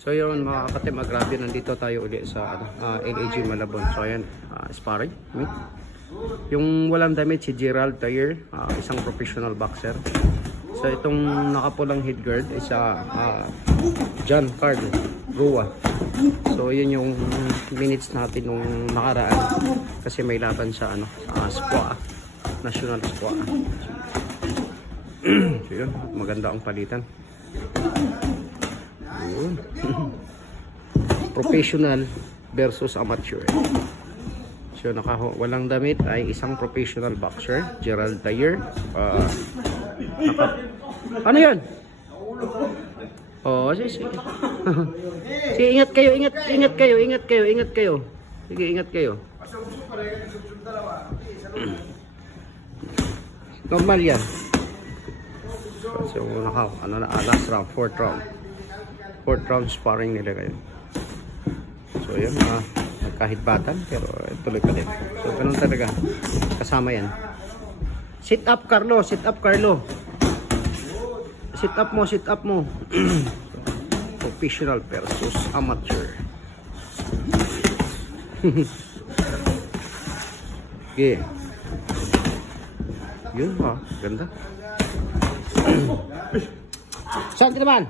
So yun mga kapatid, grabe, nandito tayo ulit sa LAG Malabon. So ayan, sparring. Yung walang damit si Gerald Thayer, isang professional boxer. So itong nakapulang head guard is John Carl Rua. So yun yung minutes natin nung nakaraan kasi may laban sa SPOA, National SPOA. So yun, maganda ang palitan. Professional versus amateur. So walang damit ay isang professional boxer, Gerald Thayer. Ano yun? Oh, sige. Sige, ingat kayo. Sige, ingat kayo. Normal yan. So, last round, fourth round sparring nila kayo. So, yun, kahit-batan, pero tuloy pa din. So, ganun talaga. Kasama yan. Sit up, Carlo. Sit up mo. Professional versus amateur. Okay. Yun ba? Ganda. Saan ka naman?